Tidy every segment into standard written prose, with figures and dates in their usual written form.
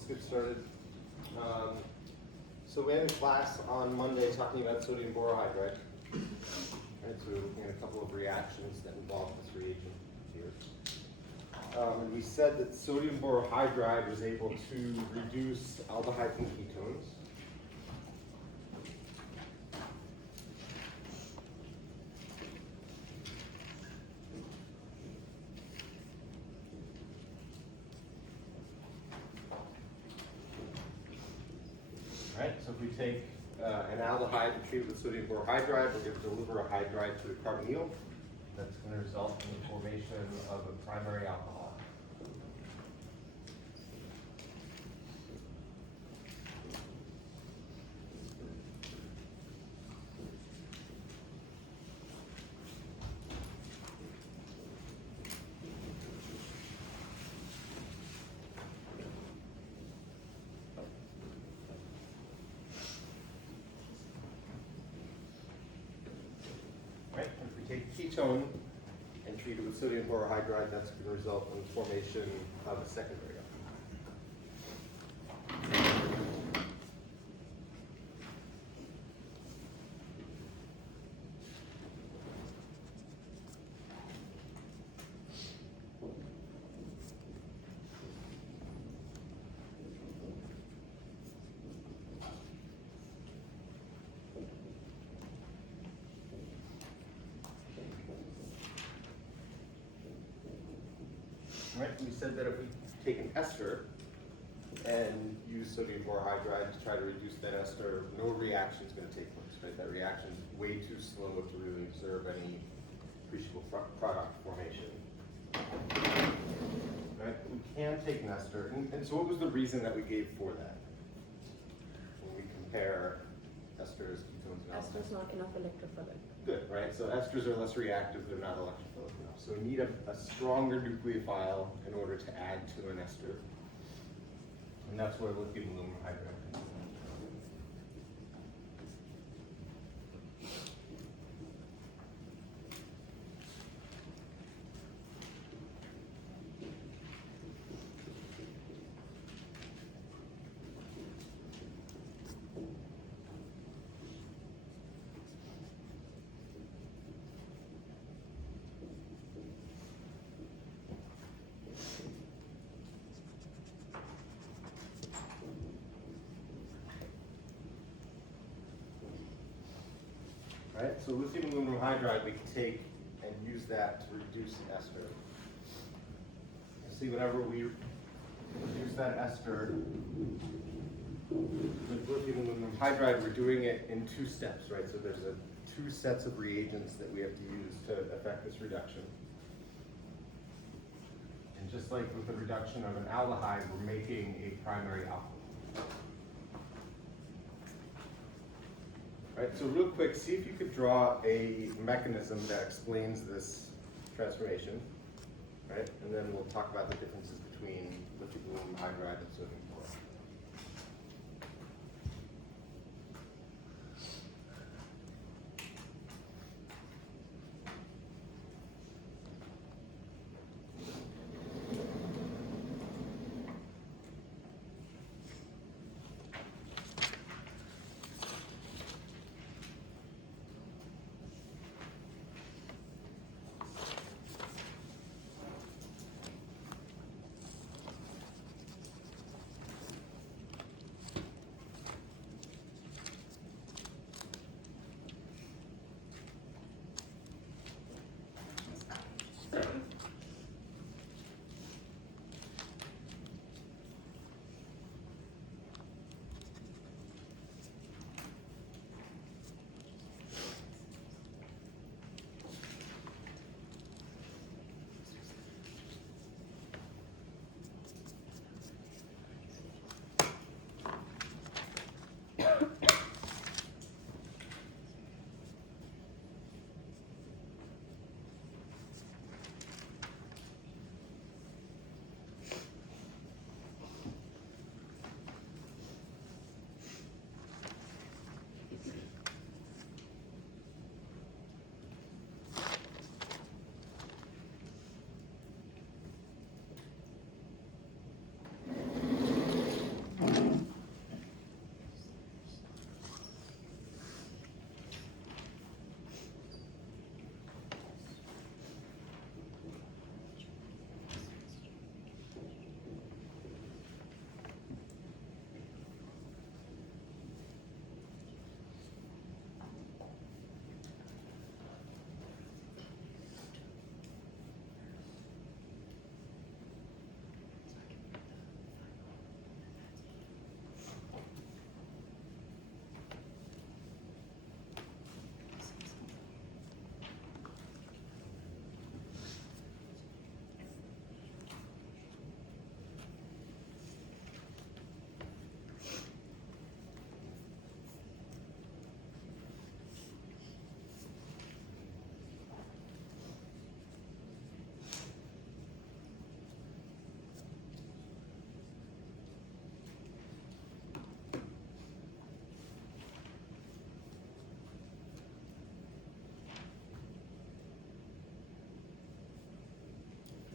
let's get started. So we had a class on Monday talking about sodium borohydride. Right, so we're looking at a couple of reactions that involve this reagent here. And we said that sodium borohydride was able to reduce aldehydes and ketones. Right, so if we take an aldehyde and treat it with sodium borohydride, we're going to deliver a hydride to the carbonyl. That's going to result in the formation of a primary alcohol. Right, if we take ketone and treat it with sodium borohydride, that's going to result in the formation of a secondary alcohol. Right, we said that if we take an ester and use sodium borohydride to try to reduce that ester, no reaction is going to take place. Right, that reaction is way too slow to really observe any appreciable product formation. Right, we can take an ester, and so what was the reason that we gave for that? When we compare esters, ketones, and aldehydes. Esters not enough electrophilic. Good, right? So esters are less reactive, they're not electrophilic enough. So we need a stronger nucleophile in order to add to an ester. And that's where lithium aluminum hydride comes in. Right, so lithium aluminum hydride we can take and use that to reduce the ester. You see, whenever we reduce that ester with lithium aluminum hydride, we're doing it in two steps, right? So there's two sets of reagents that we have to use to affect this reduction. And just like with the reduction of an aldehyde, we're making a primary alcohol. Right, so real quick, see if you could draw a mechanism that explains this transformation, right? And then we'll talk about the differences between lithium aluminum hydride and sodium borohydride.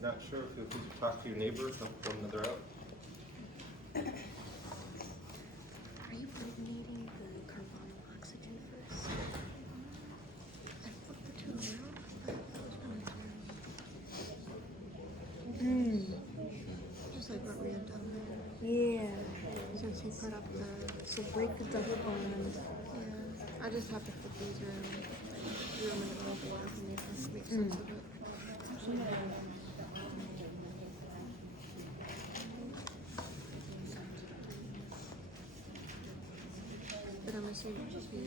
not sure, feel free to talk to your neighbor, don't one another out. Are you protonating the carbonyl oxygen first? I flipped the two around. That was really just like what we had done there. Yeah. Since you put up the, so break the double bond. Yeah. I just have to flip these around. Do them in the middle of water for me to make sense of it. But I'm assuming it'll just be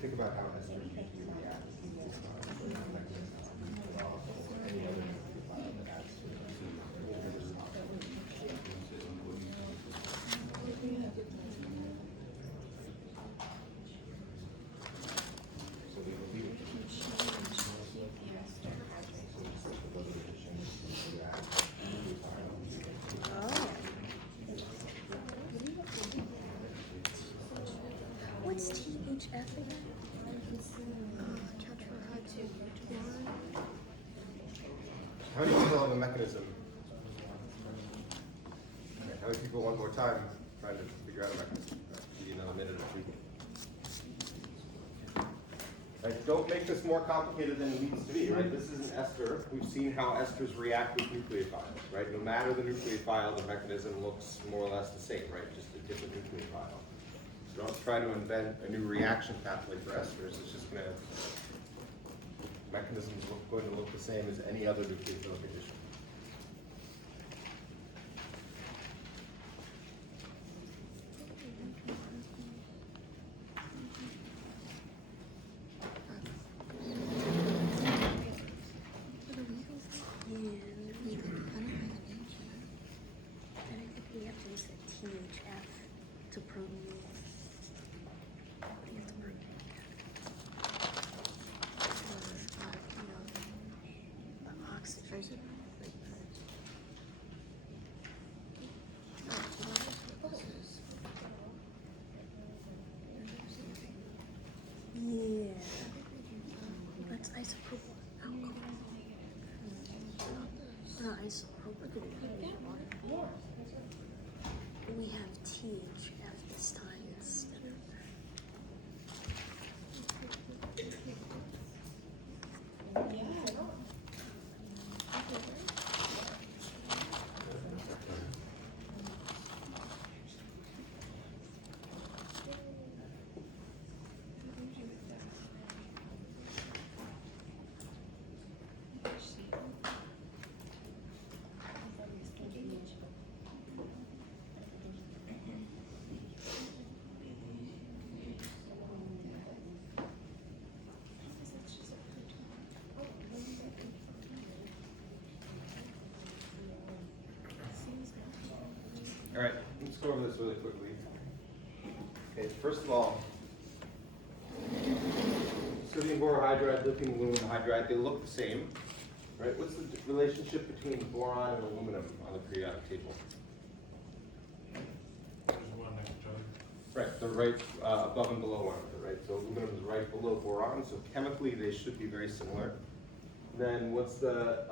Think about how esters usually react. Any other nucleophile that adds to so we leave it. What's THF again? How many people have a mechanism? Okay, how many people one more time trying to figure out a mechanism? Give you another minute or two. Right, don't make this more complicated than it needs to be, right? This is an ester. We've seen how esters react with nucleophiles, right? No matter the nucleophile, the mechanism looks more or less the same, right? Just a different nucleophile. So don't try to invent a new reaction pathway for esters. It's just going to, mechanisms going to look the same as any other nucleophilic addition. To protonate. The oxygen. Yeah. That's isopropyl alcohol. Not isopropyl. We have THF this time instead of All right, let's go over this really quickly. Okay, first of all, sodium borohydride, lithium aluminum hydride, they look the same, right? What's the relationship between boron and aluminum on the periodic table? There's one next to each other. Right, they're right above and below one another, right? So aluminum is right below boron, so chemically they should be very similar. Then what's the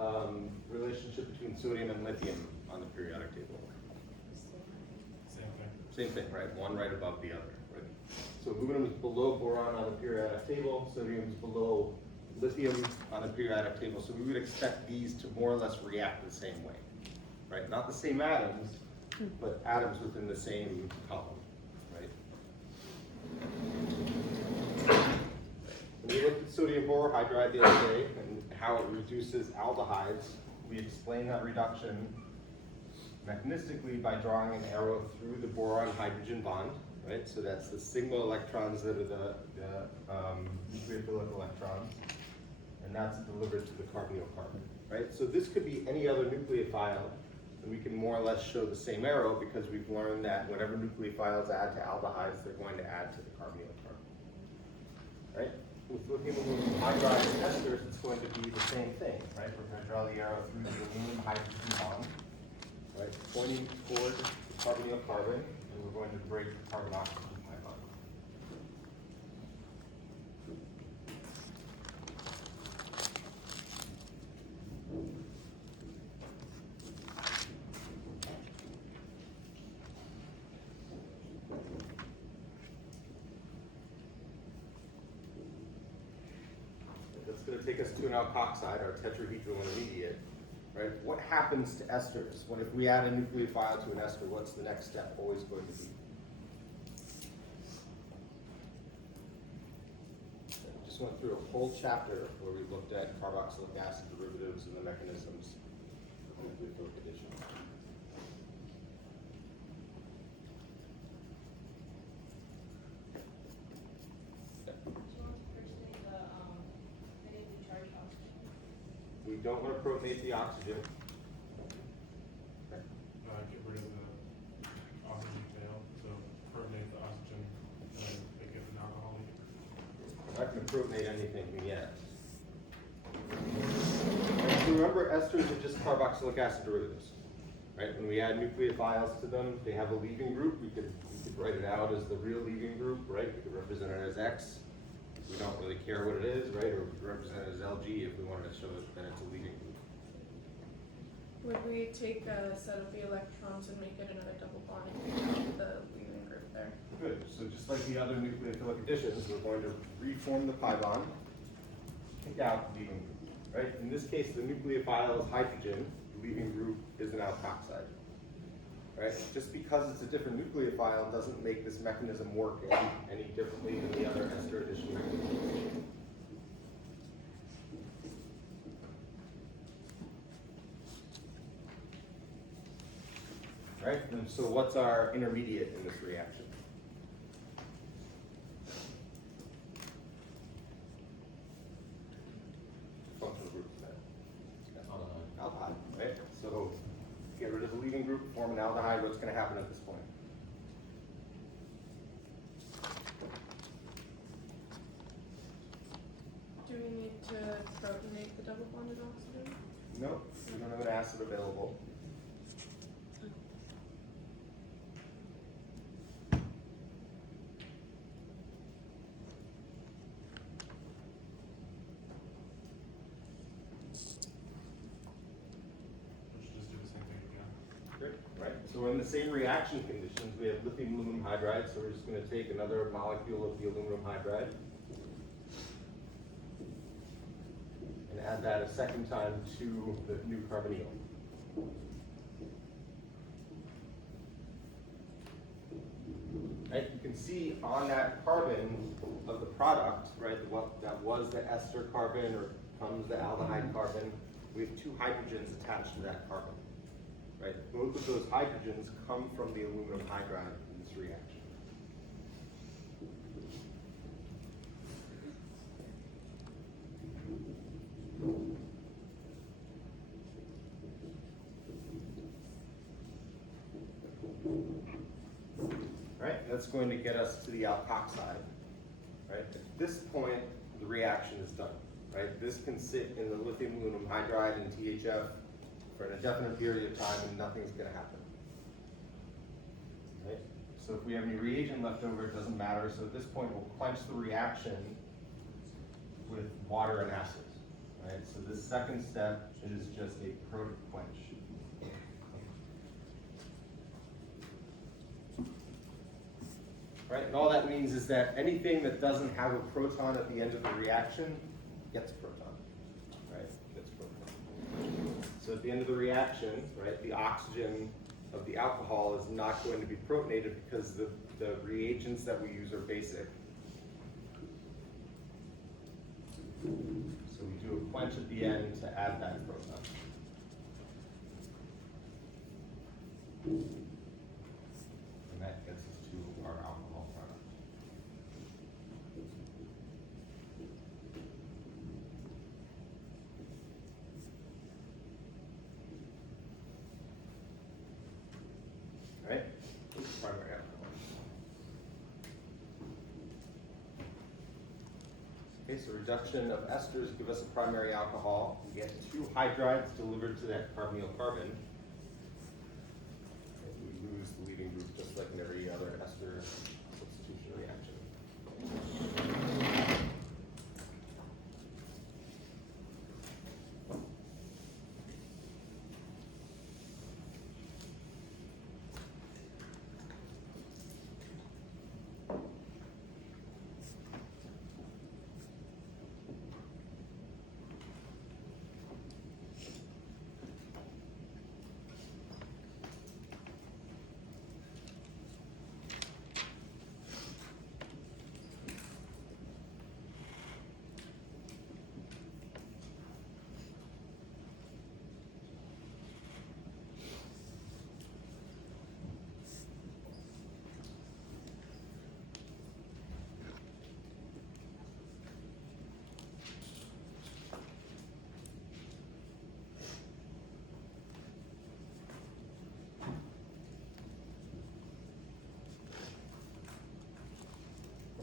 relationship between sodium and lithium on the periodic table? Same thing. Same thing, right? One right above the other, right? So aluminum is below boron on the periodic table, sodium is below lithium on the periodic table. So we would expect these to more or less react the same way, right? Not the same atoms, but atoms within the same column, right? When we looked at sodium borohydride the other day and how it reduces aldehydes, we explained that reduction mechanistically by drawing an arrow through the boron-hydrogen bond, right? So that's the sigma electrons that are the nucleophilic electrons, and that's delivered to the carbonyl carbon, right? So this could be any other nucleophile, and we can more or less show the same arrow because we've learned that whenever nucleophiles add to aldehydes, they're going to add to the carbonyl carbon, right? With lithium aluminum hydride and esters, it's going to be the same thing, right? We're going to draw the arrow through the aluminum hydrogen bond, right, pointing toward the carbonyl carbon, and we're going to break the carbon oxygen pi bond. That's going to take us to an alkoxide, our tetrahedral intermediate. Right? What happens to esters? When if we add a nucleophile to an ester, what's the next step always going to be? I just went through a whole chapter where we looked at carboxylic acid derivatives and the mechanisms of nucleophilic addition. We don't want to protonate the oxygen. Get rid of the oxygen tail, so protonate the oxygen and make it an alcohol. We're not going to protonate anything yet. So remember, esters are just carboxylic acid derivatives. Right? When we add nucleophiles to them, they have a leaving group. We could write it out as the real leaving group, right? We could represent it as X. We don't really care what it is, right? Or we could represent it as LG if we wanted to show that it's a leaving group. Would we take a set of the electrons and make it another double bond and take out the leaving group there? Good. So just like the other nucleophilic additions, we're going to reform the pi bond, take out the leaving group, right? In this case, the nucleophile is hydrogen. The leaving group is an alkoxide, right? Just because it's a different nucleophile doesn't make this mechanism work any differently than the other ester addition mechanisms. Right? And so what's our intermediate in this reaction? Functional group is that? Aldehyde, right? So get rid of the leaving group, form an aldehyde. What's going to happen at this point? Do we need to protonate the double bonded oxygen? No, we don't have an acid available. We should just do the same thing again. Great, right? So we're in the same reaction conditions. We have lithium aluminum hydride, so we're just going to take another molecule of the aluminum hydride and add that a second time to the new carbonyl. Right? You can see on that carbon of the product, right, what that was the ester carbon or comes the aldehyde carbon. We have two hydrogens attached to that carbon. Right? Both of those hydrogens come from the aluminum hydride in this reaction. Right? That's going to get us to the alkoxide. Right? At this point, the reaction is done. Right? This can sit in the lithium aluminum hydride and THF for an indefinite period of time and nothing's going to happen. Right? So if we have any reagent left over, it doesn't matter. So at this point, we'll quench the reaction with water and acids. Right? So this second step is just a proton quench. Right? And all that means is that anything that doesn't have a proton at the end of the reaction gets a proton. Right? Gets a proton. So at the end of the reaction, right, the oxygen of the alcohol is not going to be protonated because the reagents that we use are basic. So we do a quench at the end to add that proton. And that gets us to our alcohol product. All right, primary alcohol. Okay, so reduction of esters give us a primary alcohol. We get 2 hydrides delivered to that carbonyl carbon. And we lose the leading group just like in every other ester substitution reaction.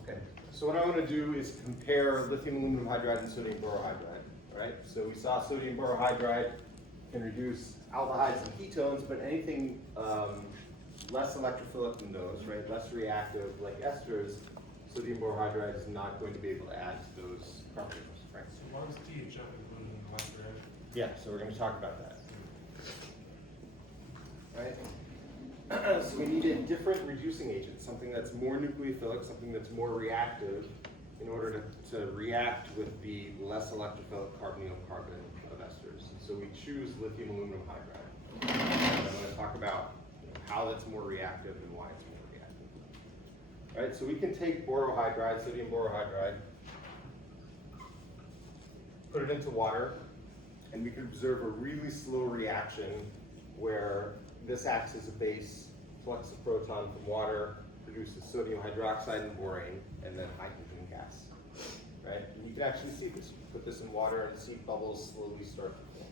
Okay, so what I want to do is compare lithium aluminum hydride and sodium borohydride. All right, so we saw sodium borohydride can reduce aldehydes and ketones, but anything less electrophilic than those, right, less reactive like esters, sodium borohydride is not going to be able to add to those carbonates, right? So why was THF included in the last reaction? Yeah, so we're going to talk about that. Right? So we need a different reducing agent, something that's more nucleophilic, something that's more reactive, in order to react with the less electrophilic carbonyl carbon of esters. And so we choose lithium aluminum hydride. And I'm going to talk about how that's more reactive and why it's more reactive. All right, so we can take borohydride, sodium borohydride, put it into water, and we can observe a really slow reaction where this acts as a base, collects the proton from water, produces sodium hydroxide and borane, and then hydrogen gas. Right? And you can actually see this. You put this in water and see bubbles slowly start to form.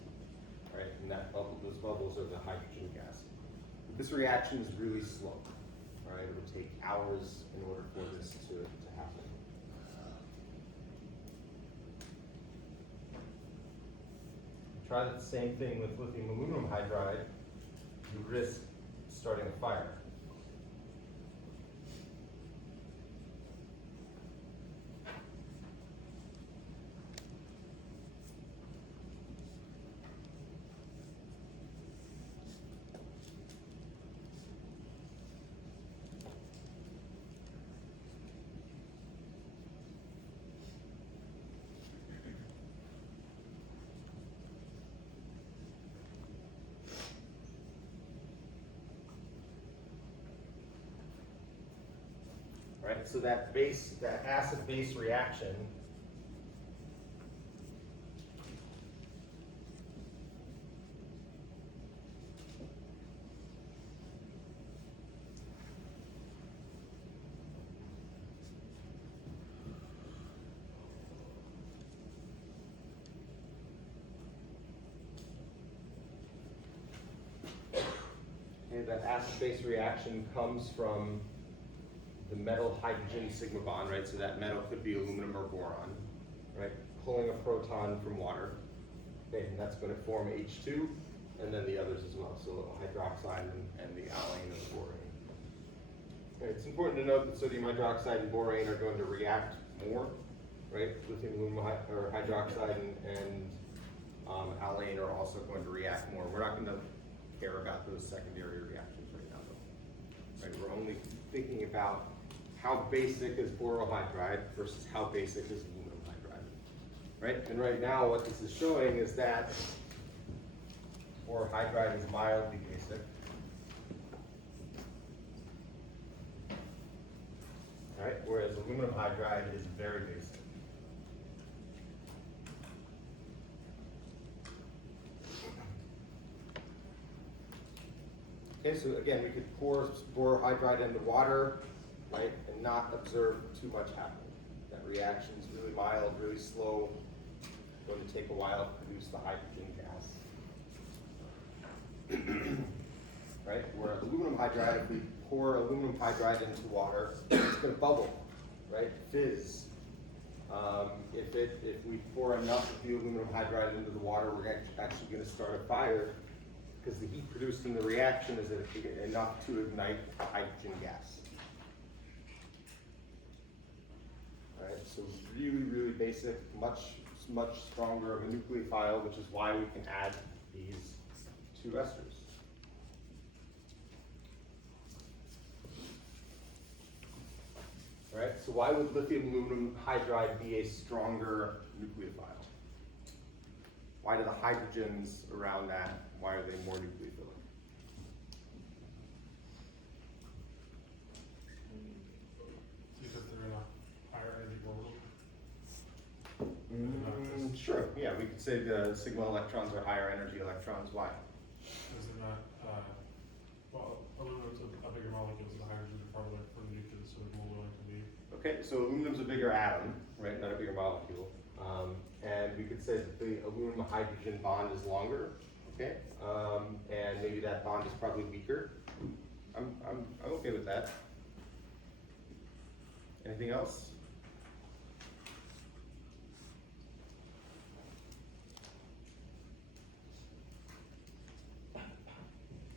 Right? And those bubbles are the hydrogen gas. But this reaction is really slow. All right? It would take hours in order for this to happen. Try the same thing with lithium aluminum hydride. You risk starting a fire. Right, so that acid-base reaction comes from the metal hydrogen sigma bond, right? So that metal could be aluminum or boron, right? Pulling a proton from water, okay, and that's going to form H2, and then the others as well, so hydroxide and the alane and the borane. Okay, it's important to note that sodium hydroxide and borane are going to react more, right? Lithium aluminum hydroxide and alane are also going to react more. We're not going to care about those secondary reactions right now, though. Right? We're only thinking about how basic is borohydride versus how basic is aluminum hydride, right? And right now, what this is showing is that borohydride is mildly basic. Right? Whereas aluminum hydride is very basic. Okay, so again, we could pour hydride into water, right, and not observe too much happening. That reaction's really mild, really slow, going to take a while to produce the hydrogen gas. Right, where aluminum hydride, if we pour aluminum hydride into water, it's going to bubble, right, fizz. If we pour enough of the aluminum hydride into the water, we're actually going to start a fire, because the heat produced in the reaction is enough to ignite the hydrogen gas. All right, so really, really basic, much stronger of a nucleophile, which is why we can add these two esters. All right, so why would lithium aluminum hydride be a stronger nucleophile? Why do the hydrogens around that, why are they more nucleophilic? Because they're in a higher energy orbital. Sure, yeah, we could say the sigma electrons are higher energy electrons. Why? Because they're not, well, aluminum's a bigger molecule, so the hydrogens are farther away from the nucleus, so it's more willing to be. Okay, so aluminum's a bigger atom, right, not a bigger molecule. And we could say that the aluminum hydrogen bond is longer, okay? And maybe that bond is probably weaker. I'm okay with that. Anything else?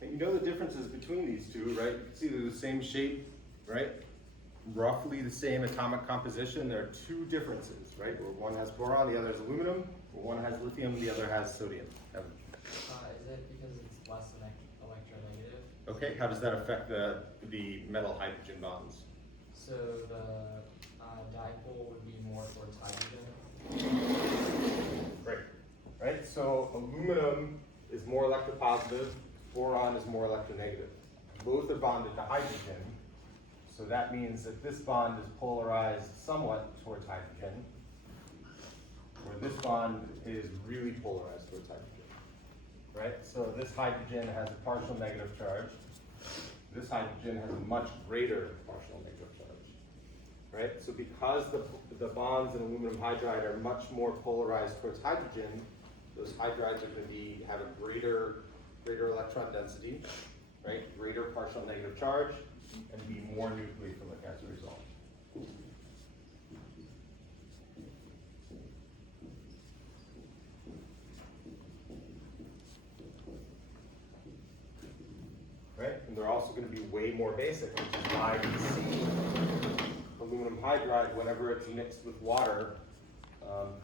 And you know the differences between these two, right? You can see they're the same shape, right? Roughly the same atomic composition. There are two differences, right? Where one has boron, the other is aluminum. Where one has lithium, the other has sodium. Is it because it's less electronegative? Okay, how does that affect the metal hydrogen bonds? So the dipole would be more towards hydrogen. Great, right? So aluminum is more electropositive, boron is more electronegative. Both are bonded to hydrogen, so that means that this bond is polarized somewhat towards hydrogen, where this bond is really polarized towards hydrogen, right? So this hydrogen has a partial negative charge. This hydrogen has a much greater partial negative charge, right? So because the bonds in aluminum hydride are much more polarized towards hydrogen, those hydrides are going to have a greater electron density, right? Greater partial negative charge, and be more nucleophilic as a result. Right? And they're also going to be way more basic, which is why you see aluminum hydride, whenever it's mixed with water,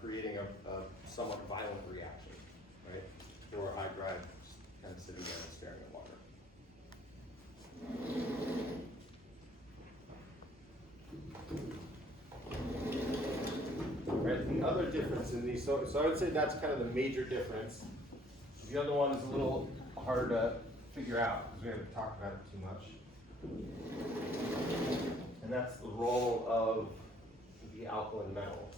creating a somewhat violent reaction, right? Or hydride just kind of sitting there and staring at water. Right, the other difference in these, so I would say that's kind of the major difference. The other one is a little harder to figure out because we haven't talked about it too much. And that's the role of the alkaline metal.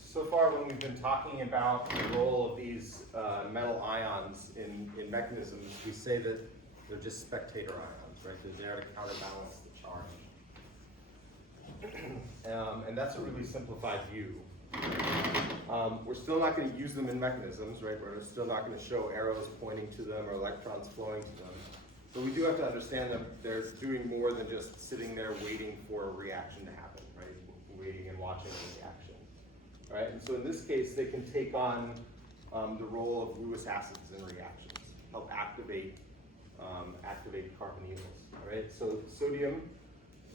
So far, when we've been talking about the role of these metal ions in mechanisms, we say that they're just spectator ions, right? They're there to counterbalance the charge. And that's a really simplified view. We're still not going to use them in mechanisms, right? We're still not going to show arrows pointing to them or electrons flowing to them. But we do have to understand that they're doing more than just sitting there waiting for a reaction to happen, right? Waiting and watching a reaction. Right, and so in this case, they can take on the role of Lewis acids in reactions, help activate carbonyls. All right, so sodium,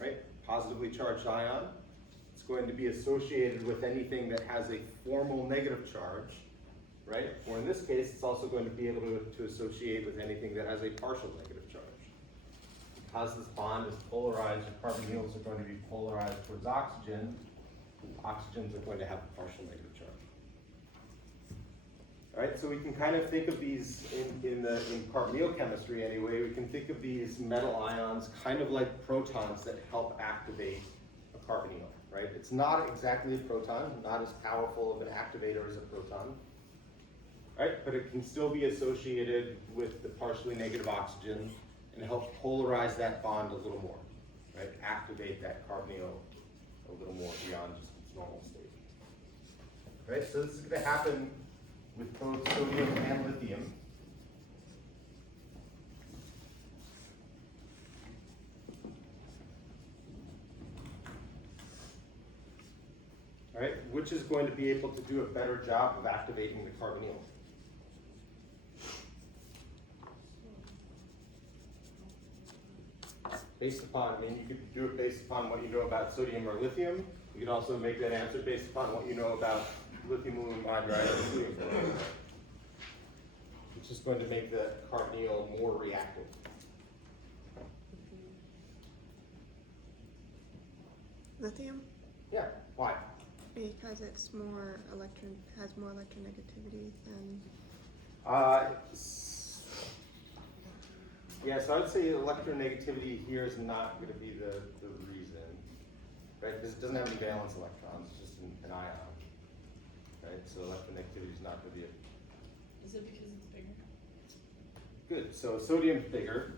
right, positively charged ion, it's It's going to be associated with anything that has a formal negative charge, right? Or in this case, it's also going to be able to associate with anything that has a partial negative charge. Because this bond is polarized, your carbonyls are going to be polarized towards oxygen. Oxygens are going to have a partial negative charge. All right, so we can kind of think of these in carbonyl chemistry anyway, we can think of these metal ions kind of like protons that help activate a carbonyl, right? It's not exactly a proton, not as powerful of an activator as a proton, right? But it can still be associated with the partially negative oxygen and help polarize that bond a little more, right? Activate that carbonyl a little more beyond just its normal state. Right, so this is going to happen with both sodium and lithium. All right, which is going to be able to do a better job of activating the carbonyl? Based upon, I mean, you could do it based upon what you know about sodium or lithium. You could also make that answer based upon what you know about lithium aluminum hydride or lithium, which is going to make the carbonyl more reactive. Lithium? Yeah, why? Because it's more has more electronegativity than. Yeah, so I would say electronegativity here is not going to be the reason, right? Because it doesn't have any valence electrons, it's just an ion, right? So electronegativity is not going to be Is it because it's bigger? good. So sodium's bigger,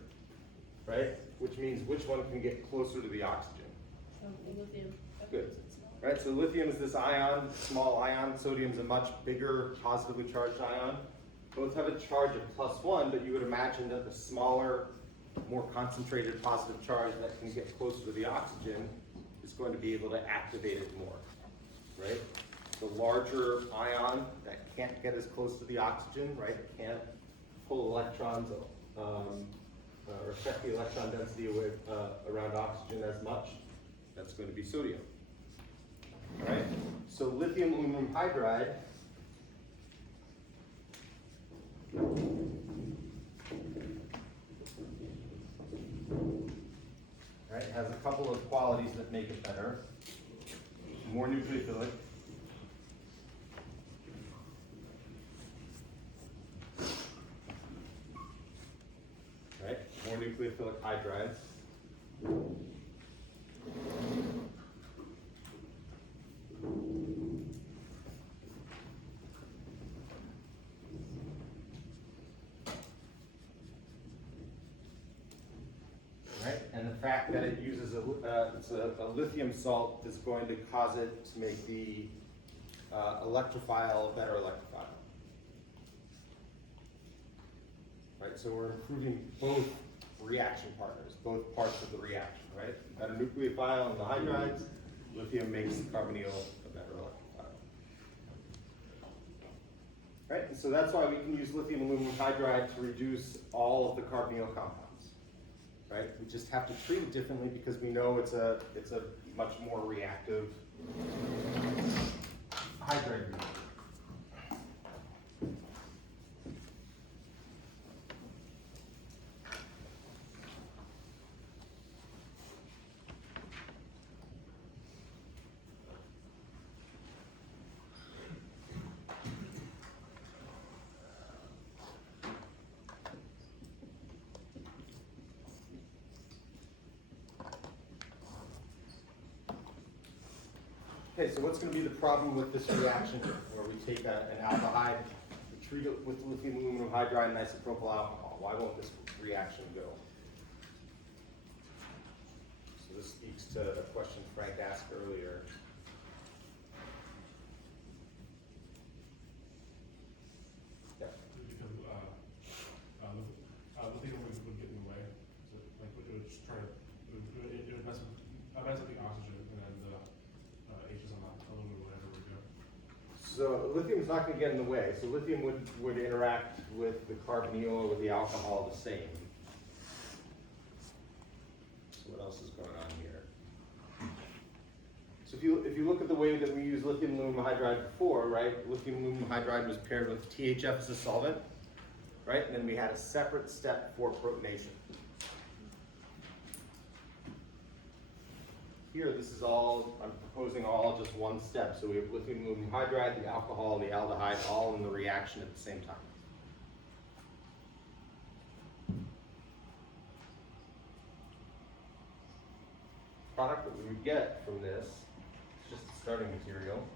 right? Which means which one can get closer to the oxygen? Lithium. Good. Right, so lithium is this ion, small ion. Sodium's a much bigger, positively charged ion. Both have a charge of +1, but you would imagine that the smaller, more concentrated positive charge that can get closer to the oxygen is going to be able to activate it more, right? The larger ion that can't get as close to the oxygen, right, can't pull electrons or affect the electron density away, around oxygen as much, that's going to be sodium. Right? So lithium aluminum hydride right, has a couple of qualities that make it better. More nucleophilic. Right? More nucleophilic hydrides. Right? And the fact that it uses a lithium salt is going to cause it to make the electrophile a better electrophile. Right? So we're improving both reaction partners, both parts of the reaction, right? Better nucleophile in the hydrides, lithium makes the carbonyl a better electrophile. Right? And so that's why we can use lithium aluminum hydride to reduce all of the carbonyl compounds. Right? We just have to treat it differently because we know it's a much more reactive hydride group. Okay, so what's going to be the problem with this reaction here, where we take an aldehyde, we treat it with lithium aluminum hydride and isopropyl alcohol? Why won't this reaction go? So this speaks to a question Frank asked earlier. Yeah. Because lithium would get in the way. So like it would just try to it would mess with the oxygen, and then the H's on the aluminum whatever would go. So lithium's not going to get in the way. So lithium would interact with the carbonyl or with the alcohol the same. So what else is going on here? So So if you look at the way that we use lithium aluminum hydride before, right? Lithium aluminum hydride was paired with THF as a solvent, right? And then we had a separate step for protonation. Here, this is all, I'm proposing all just one step. So we have lithium aluminum hydride, the alcohol, and the aldehyde all in the reaction at the same time. Product that we would get from this is just the starting material.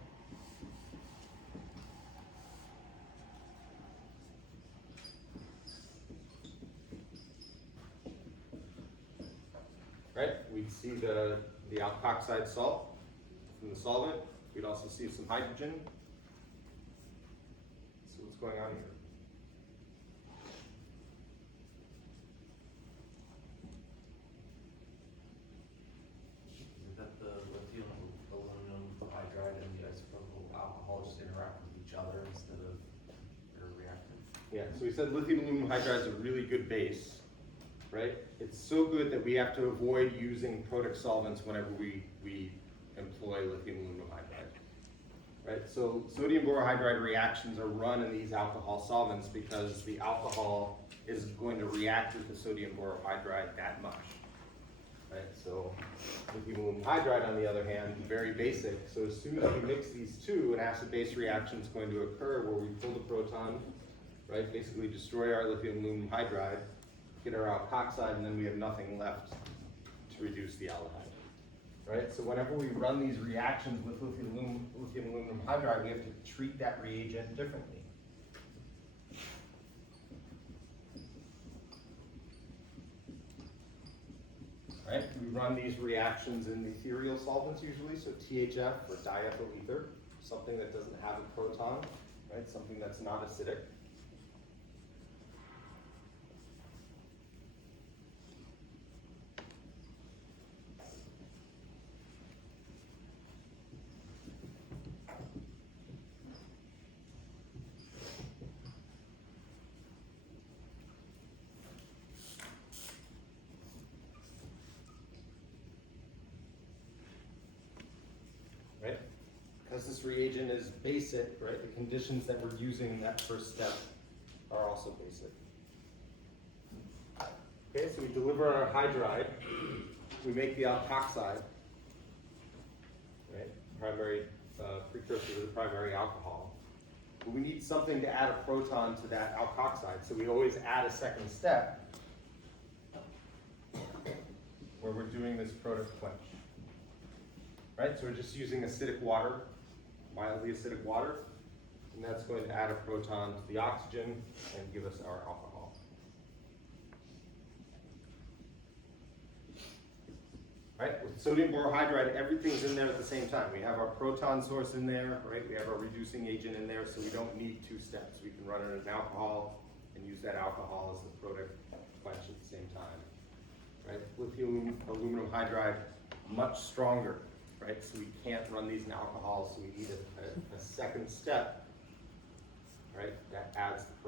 Right? We'd see the alkoxide salt from the solvent. We'd also see some hydrogen. So what's going on here? Isn't that the lithium aluminum hydride and the isopropyl alcohol just interact with each other instead of they're reacting? Yeah, so we said lithium aluminum hydride is a really good base, right? It's so good that we have to avoid using product solvents whenever we employ lithium aluminum hydride, right? So sodium borohydride reactions are run in these alcohol solvents because the alcohol is going to react with the sodium borohydride that much, right? So lithium aluminum hydride, on the other hand, is very basic. So as soon as we mix these two, an acid-base reaction is going to occur where we pull the proton, right? Basically destroy our lithium aluminum hydride, get our alkoxide, and then we have nothing left to reduce the aldehyde, right? So whenever we run these reactions with lithium aluminum hydride, we have to treat that reagent differently. Right? We run these reactions in ethereal solvents usually, so THF or diethyl ether, something that doesn't have a proton, right? Something that's not acidic. Right? Because this reagent is basic, right? The conditions that we're using in that first step are also basic. Okay, so we deliver our hydride, we make the alkoxide, right? Primary precursor to the primary alcohol. But we need something to add a proton to that alkoxide, so we always add a second step where we're doing this product quench. Right, so we're just using acidic water, mildly acidic water, and that's going to add a proton to the oxygen and give us our alcohol. Right, with sodium borohydride, everything's in there at the same time. We have our proton source in there, right? We have our reducing agent in there, so we don't need two steps. We can run it as an alcohol and use that alcohol as the product quench at the same time. Right, lithium aluminum hydride, much stronger. Right, so we can't run these in alcohol, so we need a second step, right, that adds the proton.